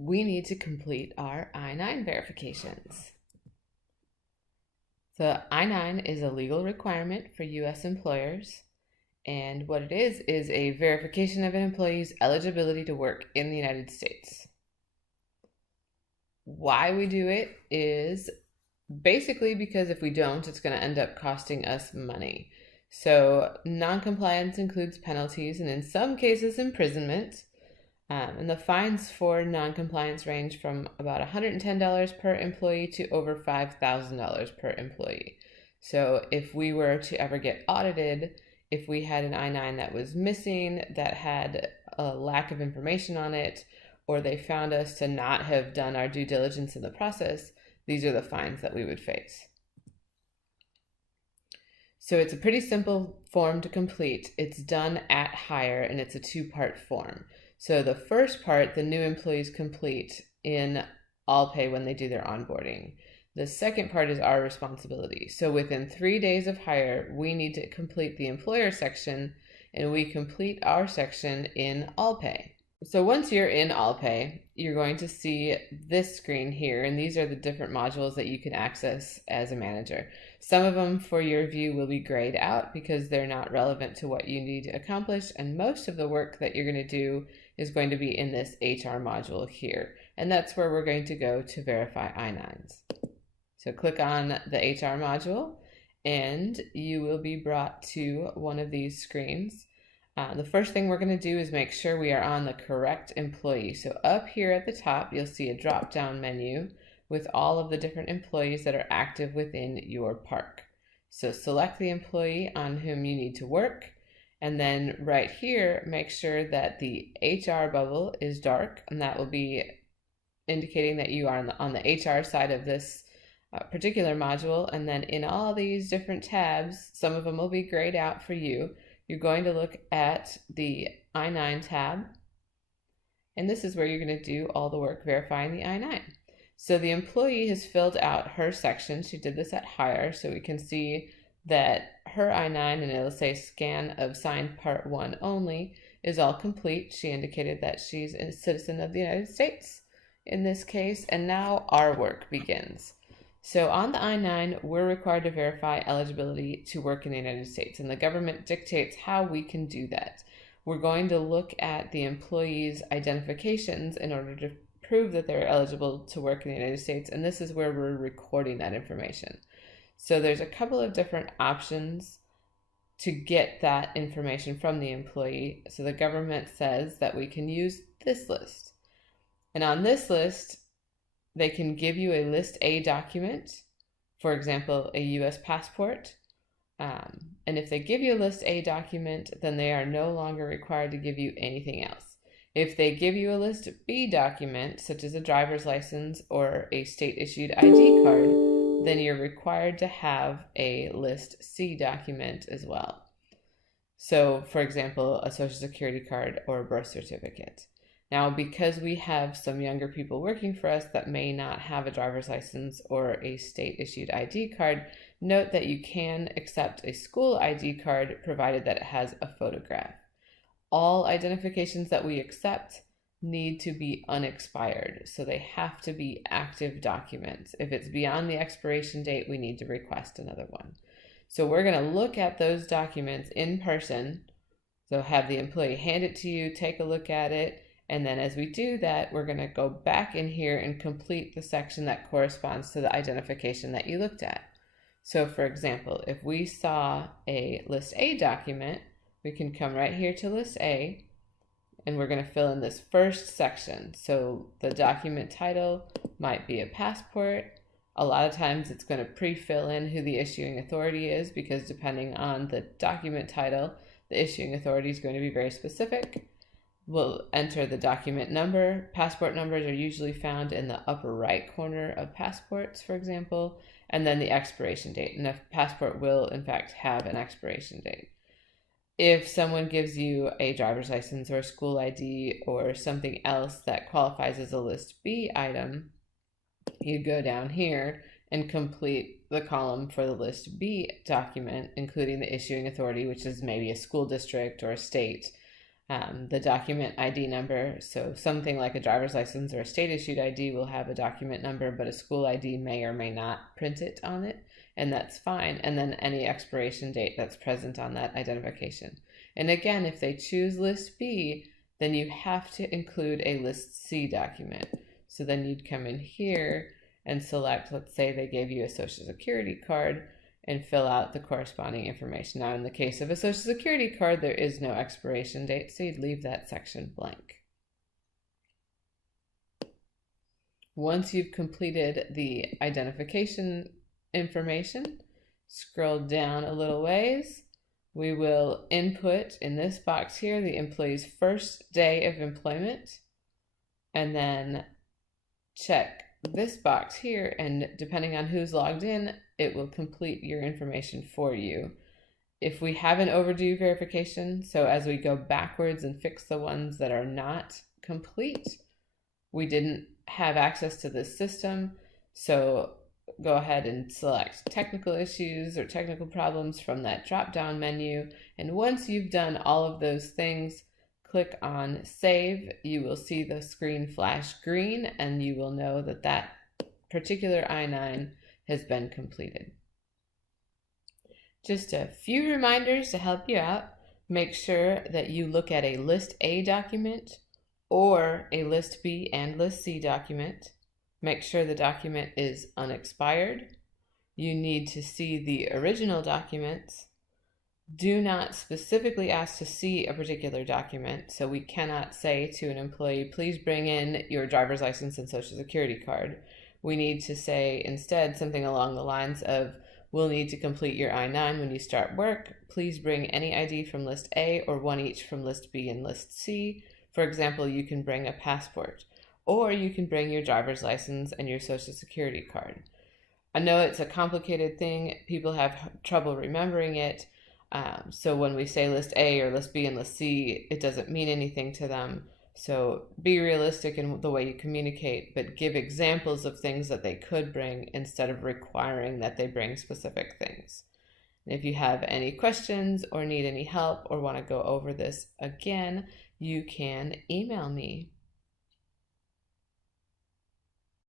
we need to complete our I-9 verifications. The I-9 is a legal requirement for U.S. employers, and what it is a verification of an employee's eligibility to work in the United States. Why we do it is basically because if we don't, it's going to end up costing us money. So non-compliance includes penalties and in some cases imprisonment. And the fines for non-compliance range from about $110 per employee to over $5,000 per employee. So if we were to ever get audited, if we had an I-9 that was missing, that had a lack of information on it, or they found us to not have done our due diligence in the process, these are the fines that we would face. So it's a pretty simple form to complete. It's done at hire and it's a two-part form. So the first part, the new employees complete in AllPay when they do their onboarding. The second part is our responsibility. So within 3 days of hire, we need to complete the employer section, and we complete our section in AllPay. So once you're in AllPay, you're going to see this screen here, and these are the different modules that you can access as a manager. Some of them for your view will be grayed out because they're not relevant to what you need to accomplish, and most of the work that you're going to do is going to be in this HR module here, and that's where we're going to go to verify I-9s. So click on the HR module, and you will be brought to one of these screens. The first thing we're going to do is make sure we are on the correct employee. So up here at the top, you'll see a drop-down menu with all of the different employees that are active within your park. So select the employee on whom you need to work, and then right here, make sure that the HR bubble is dark, and that will be indicating that you are on the HR side of this particular module. And then in all these different tabs, some of them will be grayed out for you. You're going to look at the I-9 tab, and this is where you're going to do all the work verifying the I-9. So the employee has filled out her section. She did this at hire, so we can see that her I-9, and it'll say scan of signed part 1 only, is all complete. She indicated that she's a citizen of the United States in this case, and now our work begins. So on the I-9, we're required to verify eligibility to work in the United States, and the government dictates how we can do that. We're going to look at the employees' identifications in order to prove that they're eligible to work in the United States, and this is where we're recording that information. So there's a couple of different options to get that information from the employee. So the government says that we can use this list. And on this list, they can give you a List A document, for example, a U.S. passport. And if they give you a List A document, then they are no longer required to give you anything else. If they give you a List B document, such as a driver's license or a state-issued ID card, then you're required to have a List C document as well. So, for example, a Social Security card or a birth certificate. Now, because we have some younger people working for us that may not have a driver's license or a state-issued ID card, note that you can accept a school ID card provided that it has a photograph. All identifications that we accept need to be unexpired, so they have to be active documents. If it's beyond the expiration date, we need to request another one. So we're going to look at those documents in person, so have the employee hand it to you, take a look at it, and then as we do that, we're going to go back in here and complete the section that corresponds to the identification that you looked at. So for example, if we saw a List A document, we can come right here to List A, and we're going to fill in this first section. So the document title might be a passport. A lot of times it's going to pre-fill in who the issuing authority is, because depending on the document title, the issuing authority is going to be very specific. We'll enter the document number. Passport numbers are usually found in the upper right corner of passports, for example, and then the expiration date. And a passport will, in fact, have an expiration date. If someone gives you a driver's license or a school ID or something else that qualifies as a List B item, you go down here and complete the column for the List B document, including the issuing authority, which is maybe a school district or a state. the document ID number. So something like a driver's license or a state issued ID will have a document number, but a school ID may or may not print it on it, and that's fine. And then any expiration date that's present on that identification. And again, if they choose list B, then you have to include a list C document. So then you'd come in here and select, let's say they gave you a social security card, and fill out the corresponding information. Now, in the case of a social security card, there is no expiration date, so you'd leave that section blank. Once you've completed the identification information, scroll down a little ways. We will input in this box here the employee's first day of employment, and then check this box here, and depending on who's logged in, it will complete your information for you. If we have an overdue verification, so as we go backwards and fix the ones that are not complete, we didn't have access to this system, so go ahead and select technical issues or technical problems from that drop-down menu, and once you've done all of those things, click on Save. You will see the screen flash green, and you will know that that particular I-9 has been completed. Just a few reminders to help you out. Make sure that you look at a List A document or a List B and List C document. Make sure the document is unexpired. You need to see the original documents. Do not specifically ask to see a particular document, so we cannot say to an employee, please bring in your driver's license and social security card. We need to say instead something along the lines of, we'll need to complete your I-9 when you start work. Please bring any ID from List A or one each from List B and List C. For example, you can bring a passport, or you can bring your driver's license and your social security card. I know it's a complicated thing. People have trouble remembering it. So when we say List A or List B and List C, it doesn't mean anything to them. So be realistic in the way you communicate, but give examples of things that they could bring instead of requiring that they bring specific things. And if you have any questions or need any help or want to go over this again, you can email me.